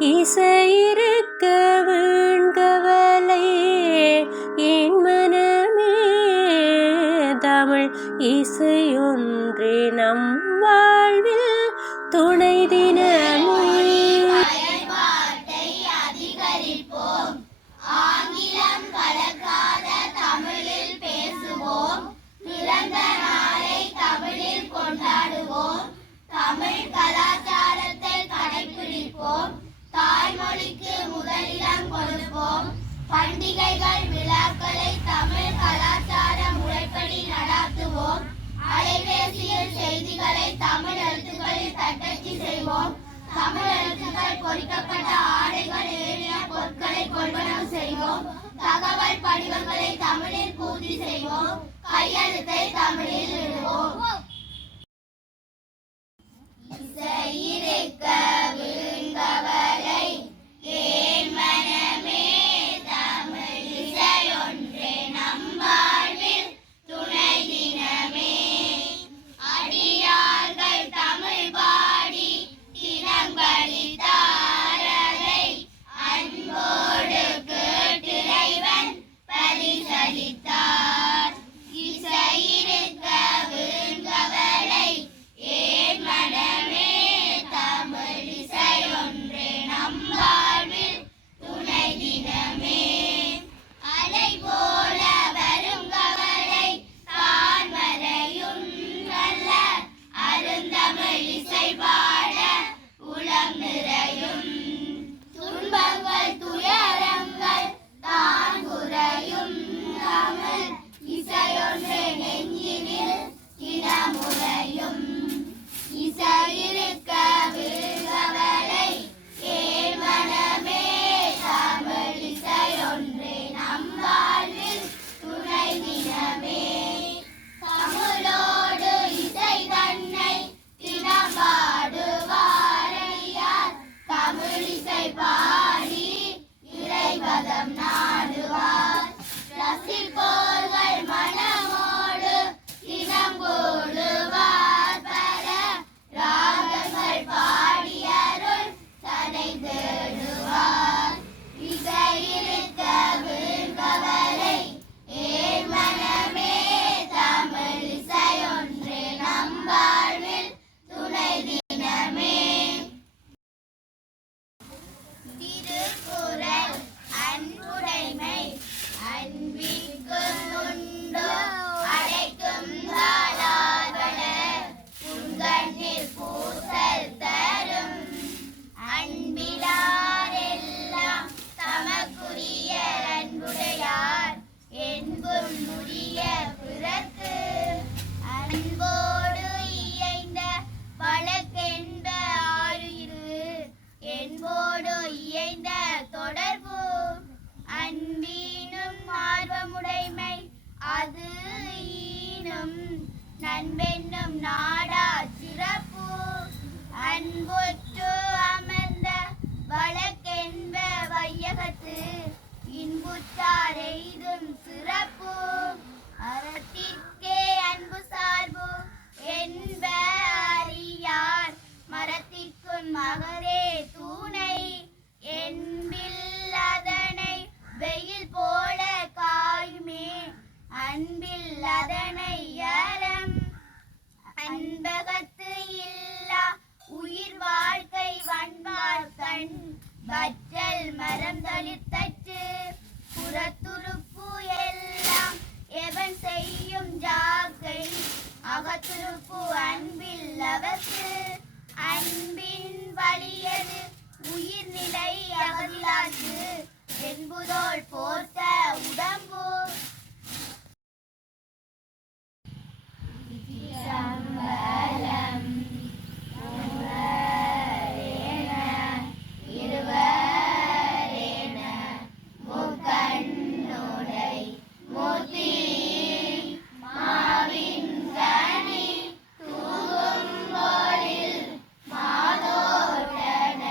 இசையிருக்க வீண்கவலை என் மனமே தமிழ் இசையொன்றே நம் வாழ்வில் துணை தினமே. ஆங்கிலம் கலக்காத தமிழில் பேசுவோம், பிறந்த நாளை தமிழில் கொண்டாடுவோம், தமிழ் கலாச்சாரத்தை கடைபிடிப்போம், தாய்மொழிக்கு முதலிடம் கொடுப்போம், பண்டிகைகள் விழாக்களை தமிழ் கலாச்சார முறைப்படி நடாத்துவோம், அலைபேசியில் செய்திகளை தமிழ் எழுத்துக்களில் தட்டச்சு செய்வோம், தமிழ் எழுத்துக்கள் பொறிக்கப்பட்ட ஆடைகள் ஏனைய பொருட்களை கொள்வனவு செய்வோம், தகவல் படிவங்களை தமிழில் பூர்த்தி செய்வோம், கையெழுத்தை தமிழில் எழுதுவோம். இசையிருக்க வீண்கவலை என் மனமே தமிழ் இசையொன்றே நம் வாழ்வில் துணை தினமே. அடியார்கள் தமிழ் பாடி தினங்களித்தாரதை அன்போடு கேட்டிறைவன் பரிசளித்தார். இசையிருக்க வீண்கவலை என் மனமே தமிழ் இசையொன்றே நம் வாழ்வில் துணை தினமே. அலை போல வரும் கவலை தான் மறையும் நல்ல அருந்தமிழ் இசை பாட உளம் நிறையும். துன்பங்கள் துயரங்கள் தான் குறையும் தமிழ் இசையொன்றே நெஞ்சினில் இனமுறையும். இசையிருக்க வீண்கவலை என் மனமே தமிழ் இசையொன்றே நம் வாழ்வில் துணை தினமே. தமிழோடு இசை தன்னை தினம் பாடுவாரையார், தமிழ் இசை பாடி இறைவதம் நாடுவார். ரசிப்போர்கள் மனமோடு தினம் கூடுவார், பல ராகங்கள் பாடியருள் தனை தேடுவார். இசையிருக்க வீண்கவலை என் மனமே தமிழ் இசையொன்றே நம் வாழ்வில் துணை தினமே. திருக்குறள் அன்புடைமை அன்பிற்கும் உண்டோ அடைக்கும் தாளார்வலர் உண்கண்ணில் பூசல் தரும் அன்பிலாரெல்லாம் தமக்குரிய அன்புடையார் என்பும் உரிய பிறர்க்கு அன்போடு இயைந்த வழக்கென்ப ஆருயிரு என்போடு இயைந்த தொடர்பு அன்பீனும் ஆர்வமுடைமை அது ஈனும் நண்பென்னும் நாடா சிறப்பு அன்பொற்று அமர்ந்த வழக்கென்ப வையகத்து இன்புற்றார் எய்தும் சிறப்பு அறத்திற்கே அன்பு சார்பு என்ப அறியார் மரத்திற்கும் மகரே தூணை என்பில் அதனை வெயில் போல காயுமே அன்பில் அதனை அறம் அன்பகத்து இல்லா உயிர் வாழ்க்கை வன்பார் கண் வற்றல் மரம் தளிர்த்தற்று புறத்துறுப்பு எல்லாம் எவன் செய்யும் ஜாக்கை அகத்துறுப்பு அன்பில் அவர்க்கு அன்பின் வலியது உயிர்நிலை அகலாது என்புதோள் போர்த்த உடம்பு. மாதோட்டன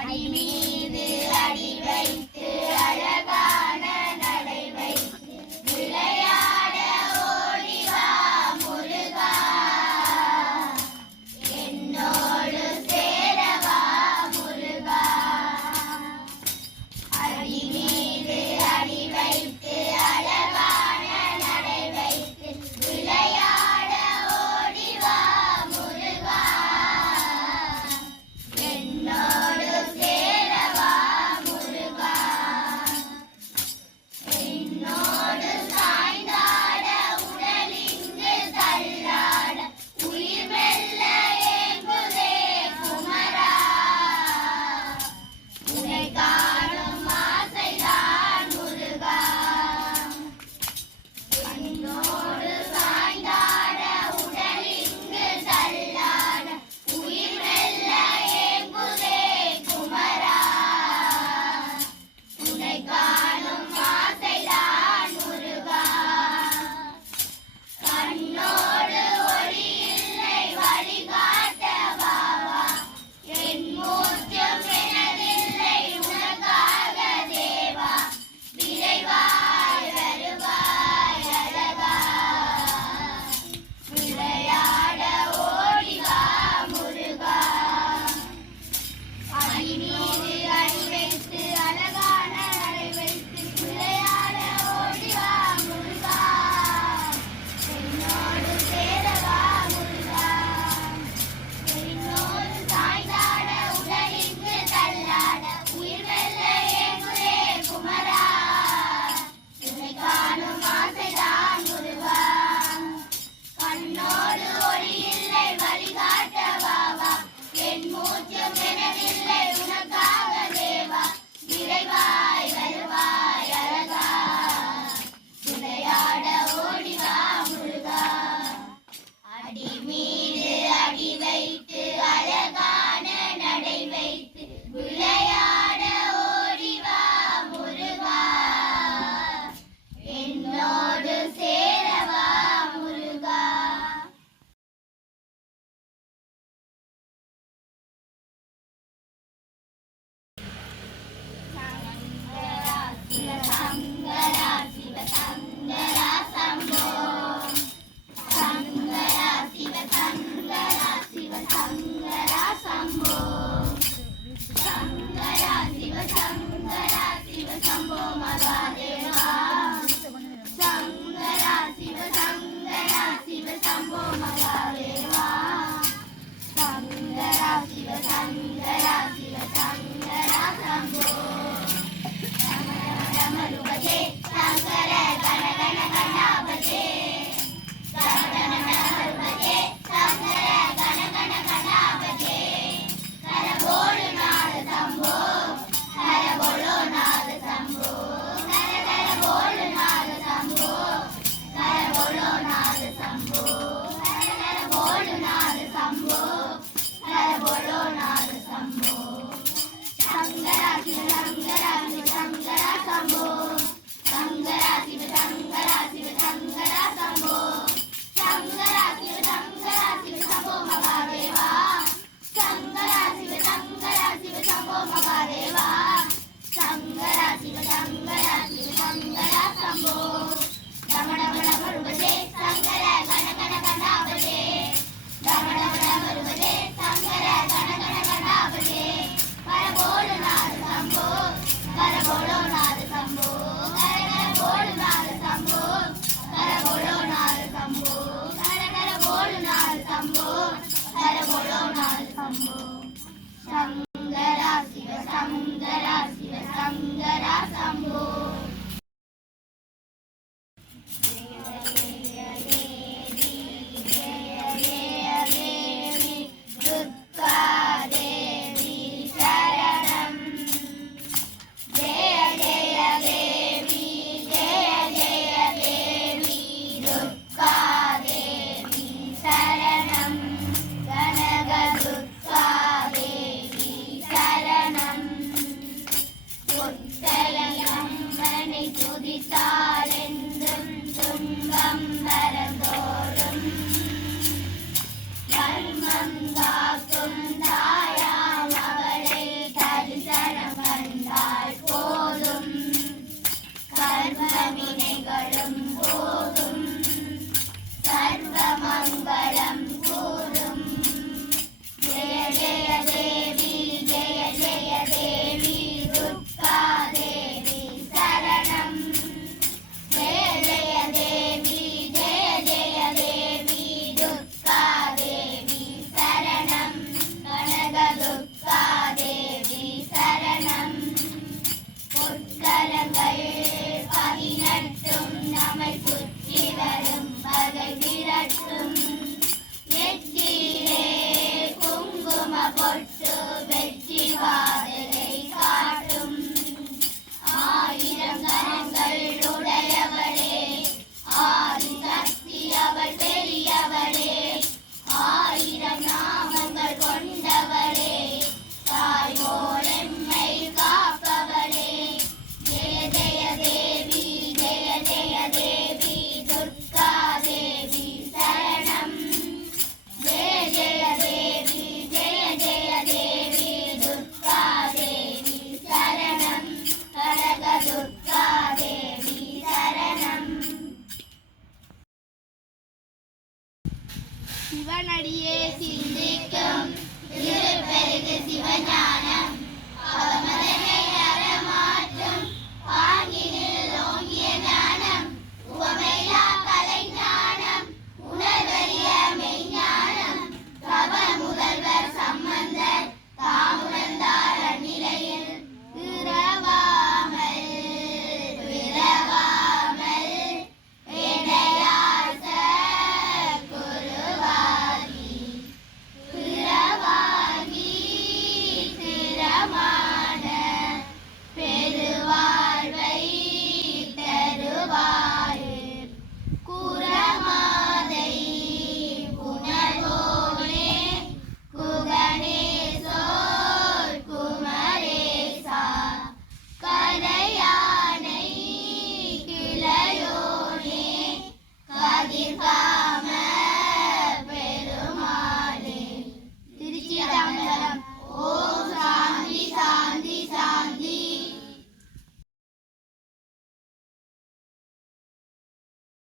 அடிமை